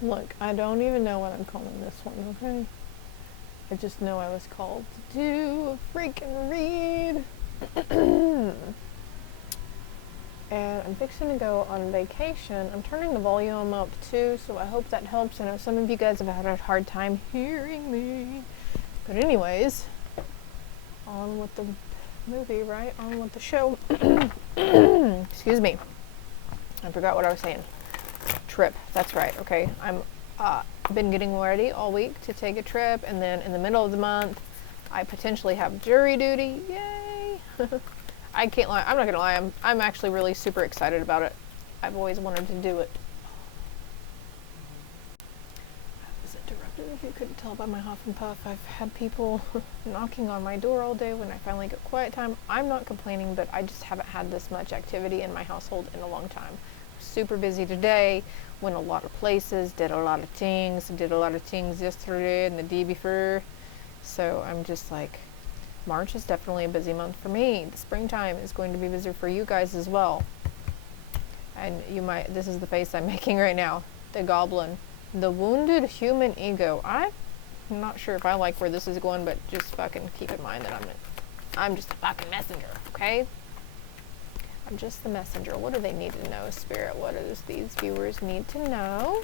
Look, I don't even know what I'm calling this one, okay? I just know I was called to do a freaking read. And I'm fixing to go on vacation. I'm turning the volume up too, so I hope that helps. I know some of you guys have had a hard time hearing me. But anyways, on with the movie, right? On with the show. Excuse me. I forgot what I was saying. Trip. That's right. Okay. I'm been getting ready all week to take a trip, and then in the middle of the month, I potentially have jury duty. Yay! I can't lie. I'm not gonna lie. I'm actually really super excited about it. I've always wanted to do it. I was interrupted. If you couldn't tell by my huff and puff, I've had people knocking on my door all day when I finally get quiet time. I'm not complaining, but I just haven't had this much activity in my household in a long time. Super busy today. Went a lot of places. Did a lot of things. Did a lot of things yesterday and the day before. So I'm just like, March is definitely a busy month for me. The springtime is going to be busy for you guys as well. And you might, this is the face I'm making right now. The goblin. The wounded human ego. I'm not sure if I like where this is going, but just fucking keep in mind that I'm just a fucking messenger, okay? I'm just the messenger. What do they need to know, Spirit? What does these viewers need to know?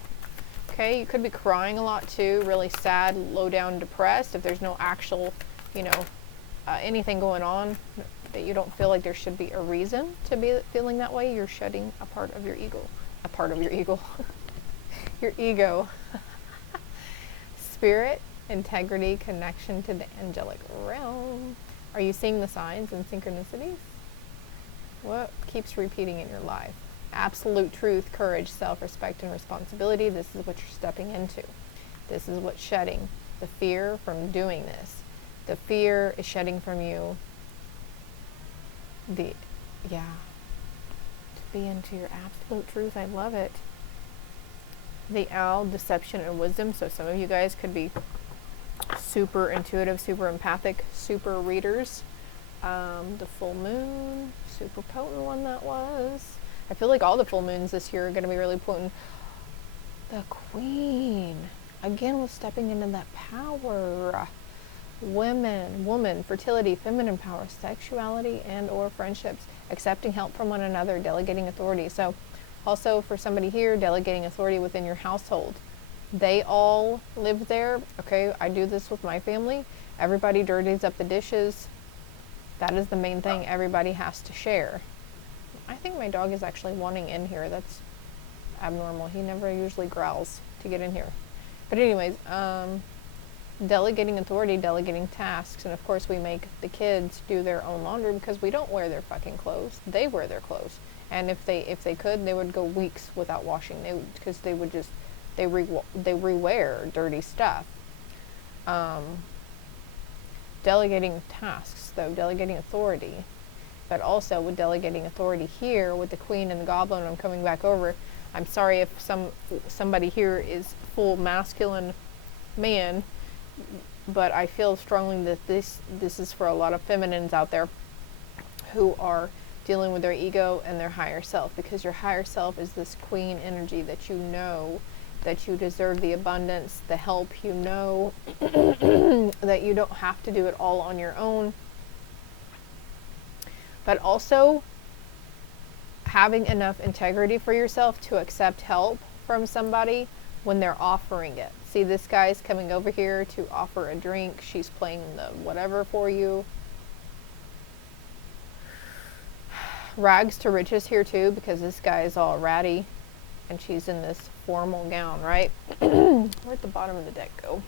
Okay, you could be crying a lot too, really sad, low down, depressed. If there's no actual, anything going on that you don't feel like there should be a reason to be feeling that way, you're shedding a part of your ego. A part of your ego. Your ego. Spirit, integrity, connection to the angelic realm. Are you seeing the signs and synchronicities? What keeps repeating in your life? Absolute truth, courage, self-respect, and responsibility. This is what you're stepping into. This is what's shedding. The fear from doing this. The fear is shedding from you. To be into your absolute truth. I love it. The owl, deception, and wisdom. So some of you guys could be super intuitive, super empathic, super readers. The full moon, super potent one that was. I feel like all the full moons this year are going to be really potent. The Queen, again, was stepping into that power. Woman, fertility, feminine power, sexuality, and or friendships, accepting help from one another, delegating authority. So also for somebody here, delegating authority within your household. They all live there. Okay, I do this with my family. Everybody dirties up the dishes. That is the main thing everybody has to share. I think my dog is actually wanting in here. That's abnormal. He never usually growls to get in here. But anyways, delegating authority, delegating tasks, and of course we make the kids do their own laundry because we don't wear their fucking clothes. They wear their clothes. And if they could, they would go weeks without washing. Because they would just they rewear dirty stuff. Delegating tasks, though, delegating authority, but also with delegating authority here with the Queen and the Goblin. I'm coming back over. I'm sorry if somebody here is full masculine man, but I feel strongly that this is for a lot of feminines out there who are dealing with their ego and their higher self, because your higher self is this Queen energy that you know that you deserve the abundance, the help, that you don't have to do it all on your own. But also having enough integrity for yourself to accept help from somebody when they're offering it. See, this guy's coming over here to offer a drink. She's playing the whatever for you. Rags to riches here too, because this guy is all ratty and she's in this formal gown, right? Where'd the bottom of the deck go?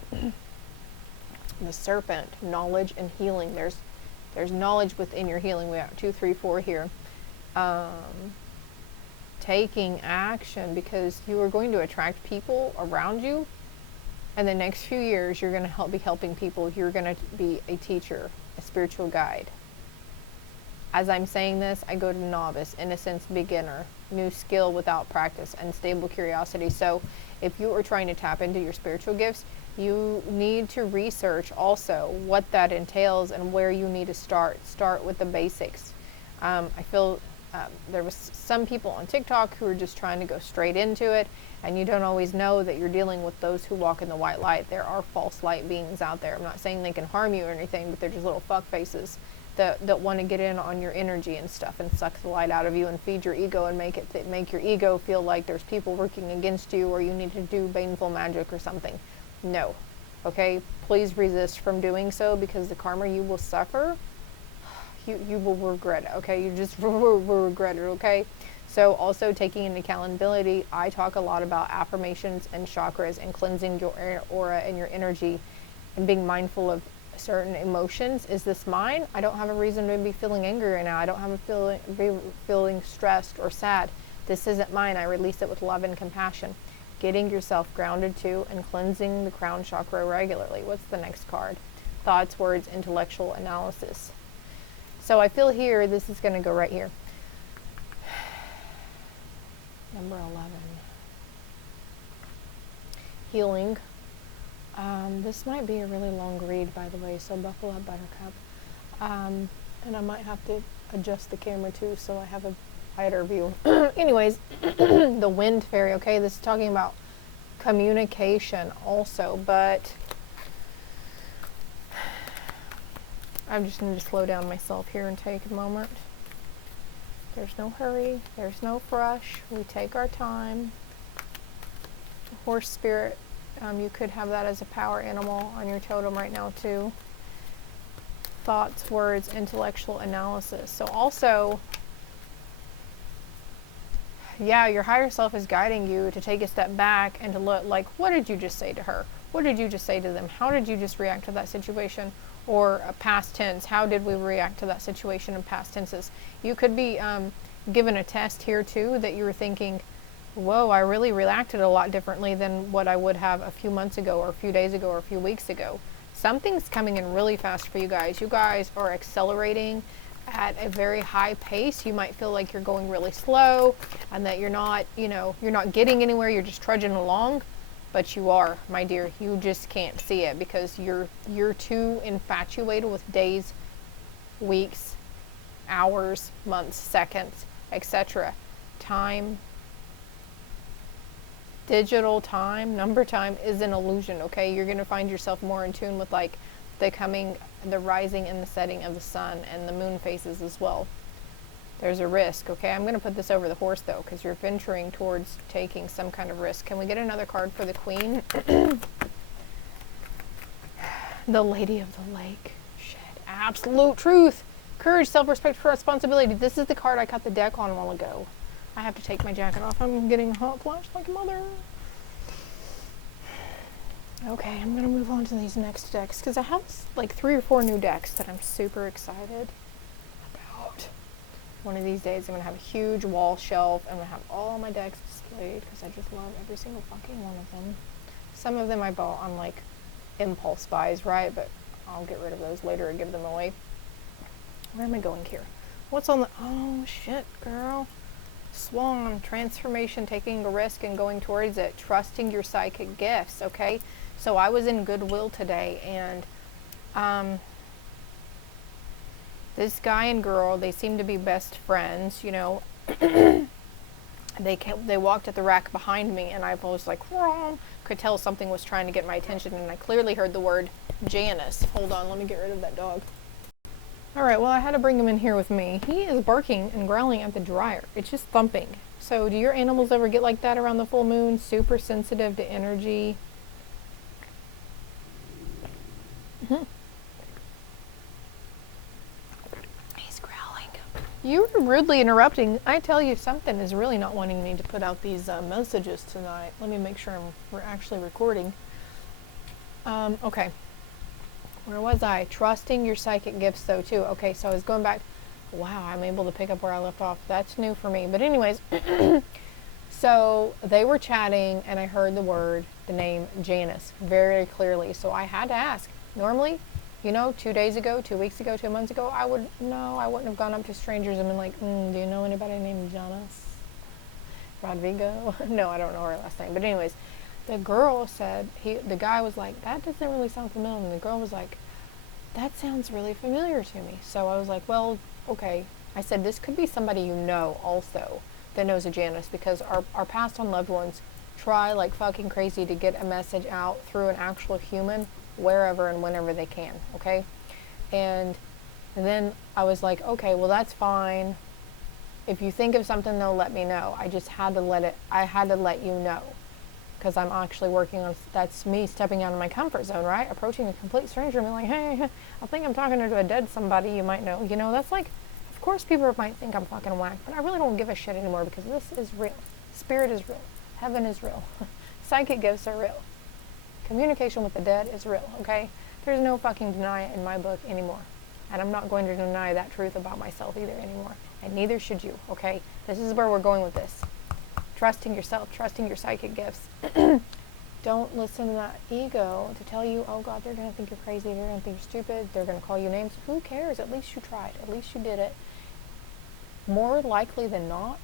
The Serpent, knowledge and healing. There's knowledge within your healing. We have 2, 3, 4 here. Taking action, because you are going to attract people around you. And the next few years, you're going to be helping people. You're going to be a teacher, a spiritual guide. As I'm saying this, I go to novice, innocence, beginner, new skill without practice, unstable curiosity. So if you are trying to tap into your spiritual gifts, you need to research also what that entails and where you need to start. Start with the basics. I feel there was some people on TikTok who are just trying to go straight into it, and you don't always know that you're dealing with those who walk in the white light. There are false light beings out there. I'm not saying they can harm you or anything, but they're just little fuck faces that want to get in on your energy and stuff and suck the light out of you and feed your ego and make your ego feel like there's people working against you or you need to do baneful magic or something. No. Okay? Please resist from doing so, because the karma you will suffer, you will regret it. Okay? You just will regret it. Okay? So also taking into accountability, I talk a lot about affirmations and chakras and cleansing your aura and your energy and being mindful of certain emotions. Is this mine? I don't have a reason to be feeling angry right now. I don't have a feeling stressed or sad. This isn't mine. I release it with love and compassion. Getting yourself grounded too and cleansing the crown chakra regularly. What's the next card? Thoughts, words, intellectual analysis. So I feel here, this is going to go right here. Number 11. Healing. This might be a really long read, by the way, so buckle up, Buttercup. And I might have to adjust the camera too, so I have a wider view. Anyways, the wind fairy, okay, this is talking about communication also, but I'm just going to slow down myself here and take a moment. There's no hurry, there's no rush, we take our time. Horse spirit. You could have that as a power animal on your totem right now too. Thoughts, words, intellectual analysis. So also, yeah, your higher self is guiding you to take a step back and to look like, what did you just say to her? What did you just say to them? How did you just react to that situation? Or past tense, how did we react to that situation in past tenses? You could be given a test here too that you were thinking, whoa, I really reacted a lot differently than what I would have a few months ago or a few days ago or a few weeks ago. Something's coming in really fast for you guys. You guys are accelerating at a very high pace. You might feel like you're going really slow and that you're not, you're not getting anywhere. You're just trudging along, but you are, my dear. You just can't see it because you're too infatuated with days, weeks, hours, months, seconds, etc. Time, digital time, number time is an illusion, okay? You're going to find yourself more in tune with like the rising and the setting of the sun and the moon phases as well. There's a risk, okay? I'm going to put this over the horse though, because you're venturing towards taking some kind of risk. Can we get another card for the queen? The Lady of the Lake. Shit. Absolute truth. Courage, self-respect, responsibility. This is the card I cut the deck on a while ago. I have to take my jacket off. I'm getting a hot flash like a mother. Okay, I'm going to move on to these next decks because I have like 3 or 4 new decks that I'm super excited about. One of these days I'm going to have a huge wall shelf and I'm going to have all my decks displayed because I just love every single fucking one of them. Some of them I bought on like impulse buys, right? But I'll get rid of those later and give them away. Where am I going here? What's on the... Oh, shit, girl. Swan, transformation, taking a risk and going towards it, trusting your psychic gifts, okay? So I was in Goodwill today, and this guy and girl, they seem to be best friends, They walked at the rack behind me, and I was like, wrong. Could tell something was trying to get my attention, and I clearly heard the word Janice. Hold on, let me get rid of that dog. Alright, well, I had to bring him in here with me. He is barking and growling at the dryer. It's just thumping. So, do your animals ever get like that around the full moon? Super sensitive to energy? He's growling. You're rudely interrupting. I tell you, something is really not wanting me to put out these messages tonight. Let me make sure we're actually recording. Okay. Where was I? Trusting your psychic gifts, though, too. Okay, so I was going back. Wow, I'm able to pick up where I left off. That's new for me. But anyways, so they were chatting, and I heard the name Janice very clearly. So I had to ask. Normally, 2 days ago, 2 weeks ago, 2 months ago, I wouldn't have gone up to strangers and been like, do you know anybody named Janice Rodrigo? No, I don't know her last name. But anyways, the girl said, the guy was like, that doesn't really sound familiar. And the girl was like, that sounds really familiar to me. So I was like, well, okay, I said, this could be somebody you know also that knows a Janice, because our passed on loved ones try like fucking crazy to get a message out through an actual human wherever and whenever they can, okay? And then I was like, okay, well, that's fine. If you think of something, though, let me know. I just had to let you know, because I'm actually working on, that's me stepping out of my comfort zone, right? Approaching a complete stranger and being like, hey, I think I'm talking to a dead somebody you might know. You know, that's like, of course people might think I'm fucking whack, but I really don't give a shit anymore, because this is real. Spirit is real. Heaven is real. Psychic gifts are real. Communication with the dead is real, okay? There's no fucking deny it in my book anymore. And I'm not going to deny that truth about myself either anymore. And neither should you, okay? This is where we're going with this. Trusting yourself, trusting your psychic gifts. Don't listen to that ego to tell you, oh God, they're going to think you're crazy, they're going to think you're stupid, they're going to call you names. Who cares? At least you tried. At least you did it. More likely than not,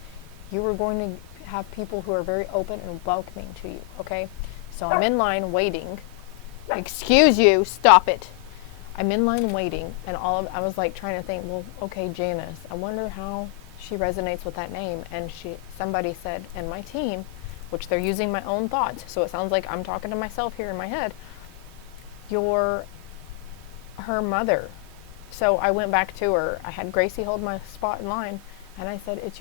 you are going to have people who are very open and welcoming to you, okay? So I'm in line waiting. Excuse you, stop it. I'm in line waiting, and I was like trying to think, well, okay, Janice, I wonder how she resonates with that name. And somebody said in my team, which they're using my own thoughts, so it sounds like I'm talking to myself here in my head, you're her mother. So I went back to her. I had Gracie hold my spot in line, and I said,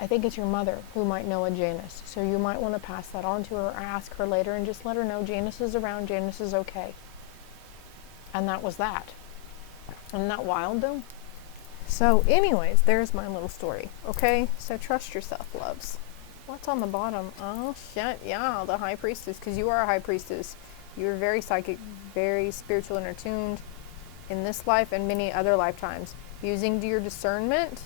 I think it's your mother who might know a Janice, so you might want to pass that on to her or ask her later and just let her know Janice is around, Janice is okay. And that was that. Isn't that wild, though? So anyways, there's my little story, okay? So trust yourself, loves. What's on the bottom? Oh, shit, yeah, the High Priestess, because you are a High Priestess. You're very psychic, very spiritual and attuned in this life and many other lifetimes. Using your discernment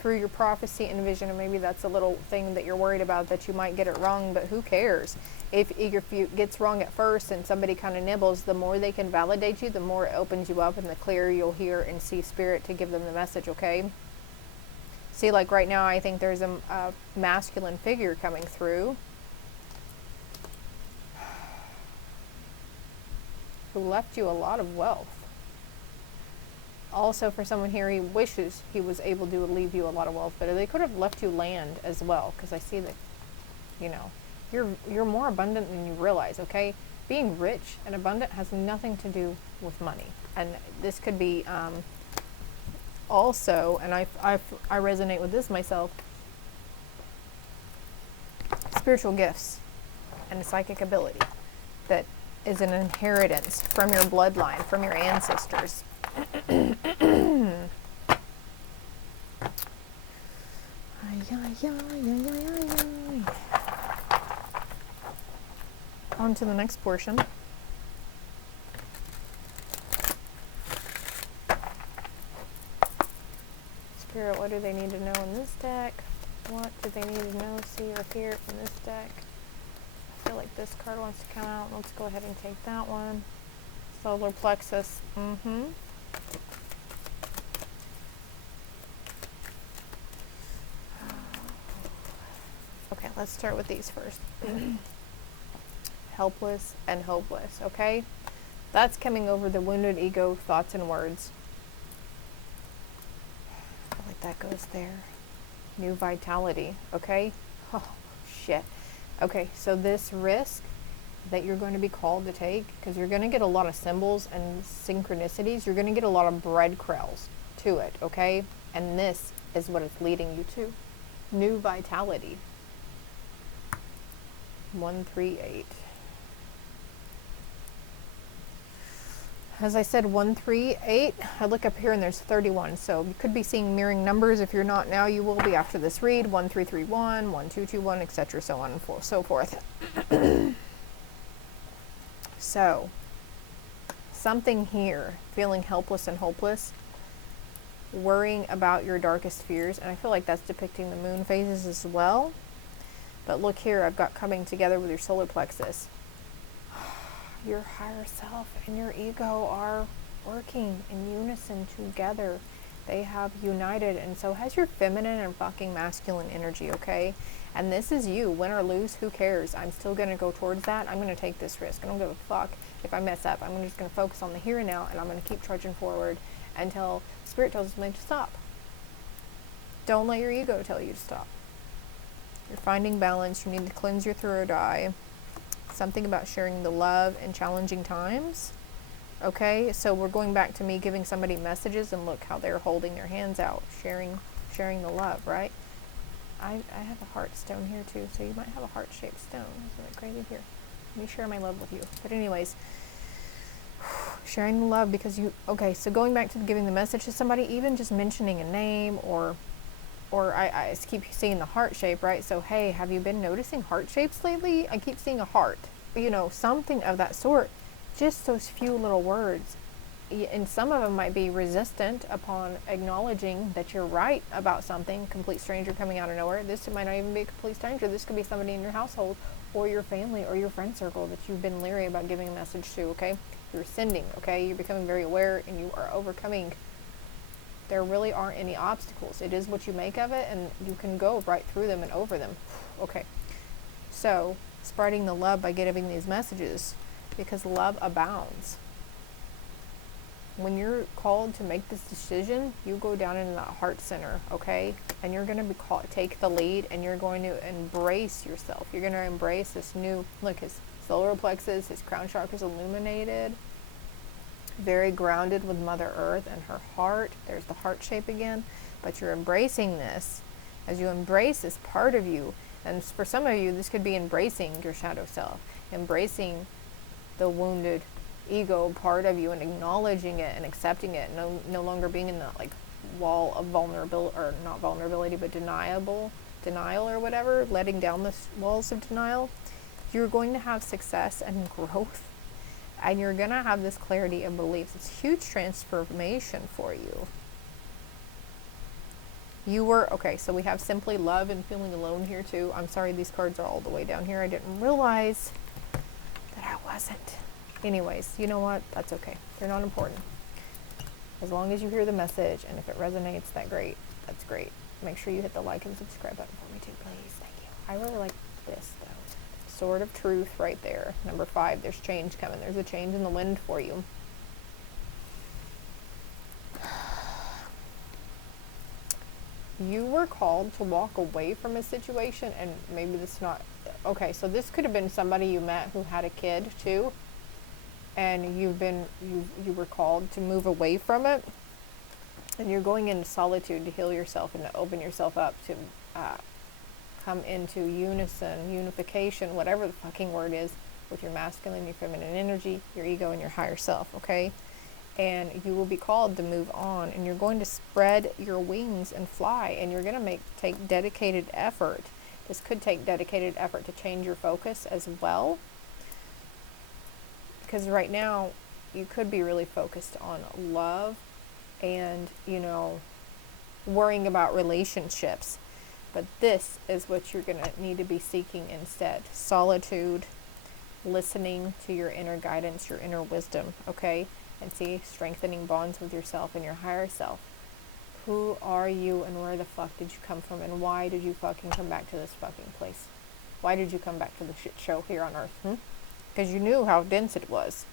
through your prophecy and vision, and maybe that's a little thing that you're worried about, that you might get it wrong, but who cares? If it gets wrong at first and somebody kind of nibbles, the more they can validate you, the more it opens you up, and the clearer you'll hear and see spirit to give them the message, okay? See, like right now, I think there's a masculine figure coming through who left you a lot of wealth. Also, for someone here, he wishes he was able to leave you a lot of wealth, but they could have left you land as well, because I see that, you know, you're more abundant than you realize, okay? Being rich and abundant has nothing to do with money. And this could be also, and I resonate with this myself, spiritual gifts and a psychic ability that is an inheritance from your bloodline, from your ancestors. On to the next portion. Spirit, what do they need to know in this deck? What do they need to know, see, or hear from this deck? I feel like this card wants to come out. Let's go ahead and take that one. Solar plexus. Okay, let's start with these first. Helpless and hopeless, okay? That's coming over the wounded ego, thoughts and words. I feel like that goes there. New vitality, okay? Oh, shit. Okay, so this risk that you're going to be called to take, because you're going to get a lot of symbols and synchronicities, you're going to get a lot of breadcrumbs to it, okay? And this is what it's leading you to. New vitality. 138. As I said, 138, I look up here and there's 31. So you could be seeing mirroring numbers. If you're not now, you will be after this read. 1331, 1221, etc. so on and so forth. So, something here, feeling helpless and hopeless, worrying about your darkest fears, and I feel like that's depicting the moon phases as well. But look here, I've got coming together with your solar plexus. Your higher self and your ego are working in unison together. They have united, and so has your feminine and fucking masculine energy, okay? And this is you. Win or lose, who cares? I'm still going to go towards that. I'm going to take this risk. I don't give a fuck if I mess up. I'm just going to focus on the here and now, and I'm going to keep trudging forward until Spirit tells me to stop. Don't let your ego tell you to stop. You're finding balance. You need to cleanse your third eye. Something about sharing the love in challenging times. Okay, so we're going back to me giving somebody messages, and look how they're holding their hands out, sharing the love, right? I have a heart stone here too, so you might have a heart-shaped stone. Isn't that crazy? Here, let me share my love with you. But anyways, sharing the love because you, okay, so going back to giving the message to somebody, even just mentioning a name or I keep seeing the heart shape, right? So, hey, have you been noticing heart shapes lately? I keep seeing a heart, you know, something of that sort. Just those few little words. And some of them might be resistant upon acknowledging that you're right about something. Complete stranger coming out of nowhere. This might not even be a complete stranger. This could be somebody in your household or your family or your friend circle that you've been leery about giving a message to, okay? You're sending, okay? You're becoming very aware and you are overcoming. There really aren't any obstacles. It is what you make of it, and you can go right through them and over them. Okay. So, spreading the love by giving these messages, because love abounds. When you're called to make this decision, you go down into that heart center, okay? And you're going to be called, take the lead, and you're going to embrace yourself. You're going to embrace this new, look, his solar plexus, his crown chakra is illuminated, very grounded with Mother Earth and her heart. There's the heart shape again. But you're embracing this. As you embrace this part of you, and for some of you, this could be embracing your shadow self, embracing the wounded ego part of you and acknowledging it and accepting it, no longer being in that like wall of vulnerability, or not vulnerability, but denial or whatever, letting down the walls of denial. You're going to have success and growth, and you're going to have this clarity of beliefs. It's huge transformation for you. You were, okay, so we have simply love and feeling alone here too. I'm sorry these cards are all the way down here. I didn't realize that I wasn't. Anyways, you know what? That's okay. They're not important. As long as you hear the message, and if it resonates, that's great. Make sure you hit the like and subscribe button for me too, please. Thank you. I really like this though. Sword of Truth right there. Number 5, there's change coming. There's a change in the wind for you. You were called to walk away from a situation, and maybe this not, okay, so this could have been somebody you met who had a kid too, and you were called to move away from it, and you're going into solitude to heal yourself and to open yourself up to come into unification, whatever the fucking word is, with your masculine, your feminine energy, your ego, and your higher self, okay? And you will be called to move on, and you're going to spread your wings and fly, and you're going to take dedicated effort. This could take dedicated effort to change your focus as well, because right now you could be really focused on love and, you know, worrying about relationships. But this is what you're going to need to be seeking instead. Solitude, listening to your inner guidance, your inner wisdom, okay? And see, strengthening bonds with yourself and your higher self. Who are you, and where the fuck did you come from, and why did you fucking come back to this fucking place? Why did you come back to the shit show here on Earth? Because you knew how dense it was.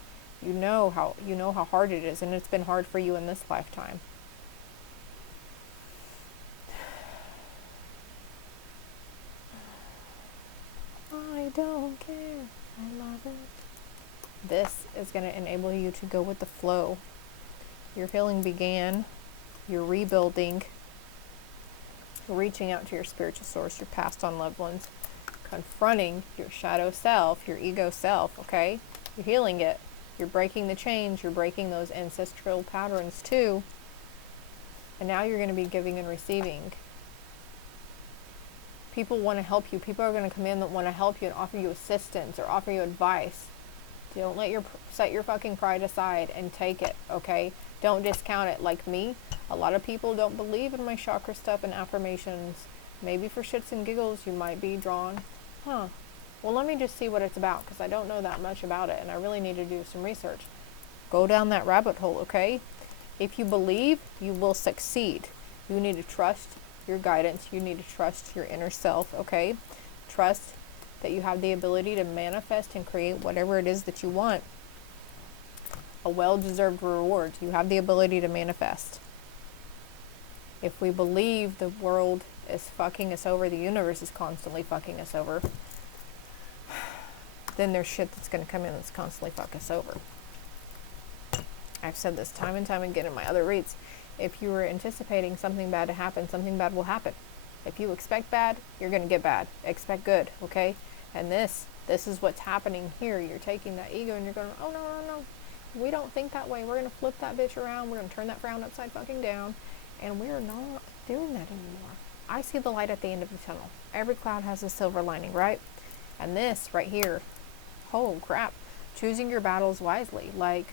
You know how hard it is, and it's been hard for you in this lifetime. I don't care. I love it. This is going to enable you to go with the flow. Your healing began. You're rebuilding. Reaching out to your spiritual source, your passed on loved ones. Confronting your shadow self, your ego self, okay? You're healing it. You're breaking the chains. You're breaking those ancestral patterns too. And now you're going to be giving and receiving. People want to help you. People are going to come in that want to help you and offer you assistance or offer you advice. Don't set your fucking pride aside and take it, okay? Don't discount it. Like me, a lot of people don't believe in my chakra stuff and affirmations. Maybe for shits and giggles, you might be drawn. Well, let me just see what it's about, because I don't know that much about it, and I really need to do some research. Go down that rabbit hole, okay? If you believe, you will succeed. You need to trust your guidance. You need to trust your inner self, okay? Trust that you have the ability to manifest and create whatever it is that you want. A well-deserved reward. You have the ability to manifest. If we believe the world is fucking us over, the universe is constantly fucking us over, then there's shit that's going to come in that's constantly fuck us over. I've said this time and time again in my other reads. If you were anticipating something bad to happen, something bad will happen. If you expect bad, you're going to get bad. Expect good, okay? And this is what's happening here. You're taking that ego and you're going, oh, no, no, no. We don't think that way. We're going to flip that bitch around. We're going to turn that frown upside fucking down. And we're not doing that anymore. I see the light at the end of the tunnel. Every cloud has a silver lining, right? And this right here, oh crap, choosing your battles wisely, like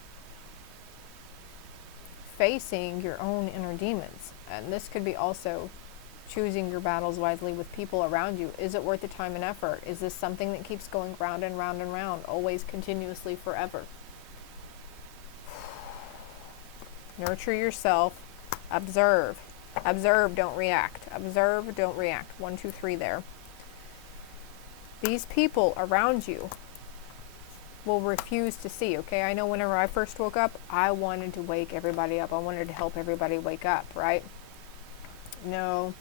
facing your own inner demons. And this could be also choosing your battles wisely with people around you. Is it worth the time and effort? Is this something that keeps going round and round and round, always, continuously, forever? Nurture yourself. Observe. Observe, don't react. Observe, don't react. 1, 2, 3 there. These people around you will refuse to see, okay? I know whenever I first woke up, I wanted to wake everybody up. I wanted to help everybody wake up, right? No,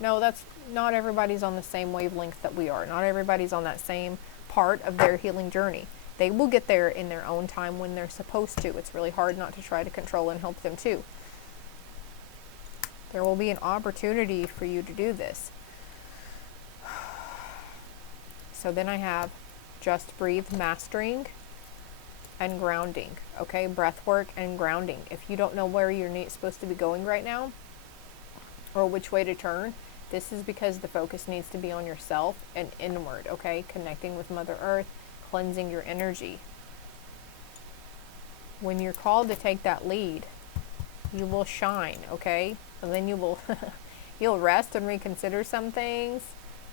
that's not everybody's on the same wavelength that we are. Not everybody's on that same part of their healing journey. They will get there in their own time when they're supposed to. It's really hard not to try to control and help them too. There will be an opportunity for you to do this. So then I have just breathe, mastering, and grounding. Okay, breath work and grounding. If you don't know where you're supposed to be going right now, or which way to turn, this is because the focus needs to be on yourself and inward, okay? Connecting with Mother Earth, cleansing your energy. When you're called to take that lead, you will shine, okay? And then you will, you'll rest and reconsider some things.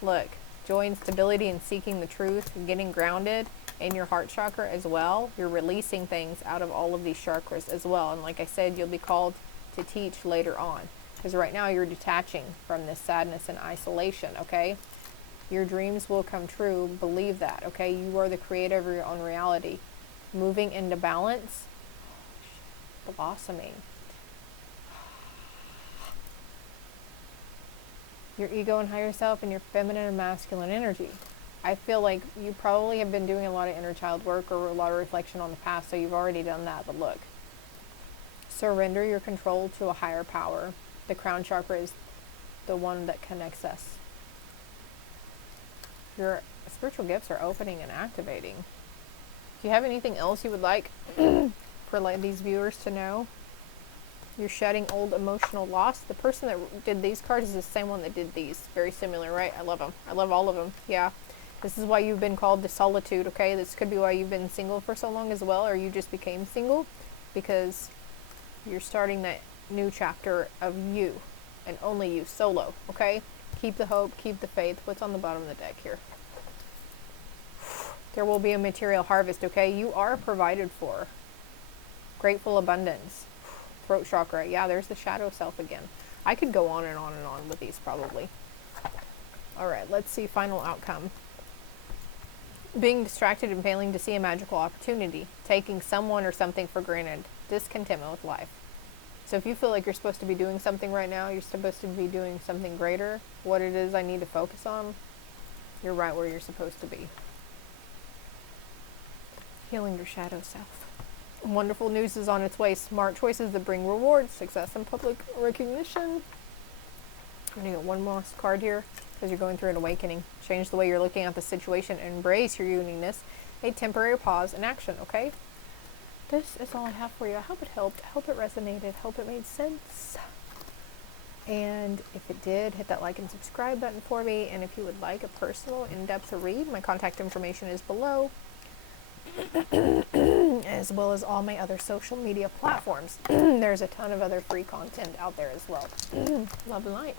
Look, joy and stability and seeking the truth and getting grounded in your heart chakra as well. You're releasing things out of all of these chakras as well. And like I said, you'll be called to teach later on. Because right now you're detaching from this sadness and isolation, okay? Your dreams will come true. Believe that, okay? You are the creator of your own reality. Moving into balance, blossoming. Your ego and higher self and your feminine and masculine energy. I feel like you probably have been doing a lot of inner child work or a lot of reflection on the past, so you've already done that. But look, surrender your control to a higher power. The crown chakra is the one that connects us. Your spiritual gifts are opening and activating. Do you have anything else you would like for these viewers to know? You're shedding old emotional loss. The person that did these cards is the same one that did these. Very similar, right? I love them. I love all of them. Yeah. This is why you've been called to solitude, okay? This could be why you've been single for so long as well, or you just became single, because you're starting that new chapter of you, and only you, solo, okay? Keep the hope, keep the faith. What's on the bottom of the deck here? There will be a material harvest, okay? You are provided for. Grateful abundance. Throat chakra. Yeah, there's the shadow self again. I could go on and on and on with these probably. All right, let's see final outcome. Being distracted and failing to see a magical opportunity. Taking someone or something for granted. Discontentment with life. So if you feel like you're supposed to be doing something right now, you're supposed to be doing something greater, what it is I need to focus on, you're right where you're supposed to be. Healing your shadow self. Wonderful news is on its way. Smart choices that bring rewards, success, and public recognition. I'm going to get one last card here because you're going through an awakening. Change the way you're looking at the situation. Embrace your uniqueness. A temporary pause in action, okay? This is all I have for you. I hope it helped. I hope it resonated. I hope it made sense. And if it did, hit that like and subscribe button for me. And if you would like a personal, in-depth read, my contact information is below. As well as all my other social media platforms. There's a ton of other free content out there as well. Love and light.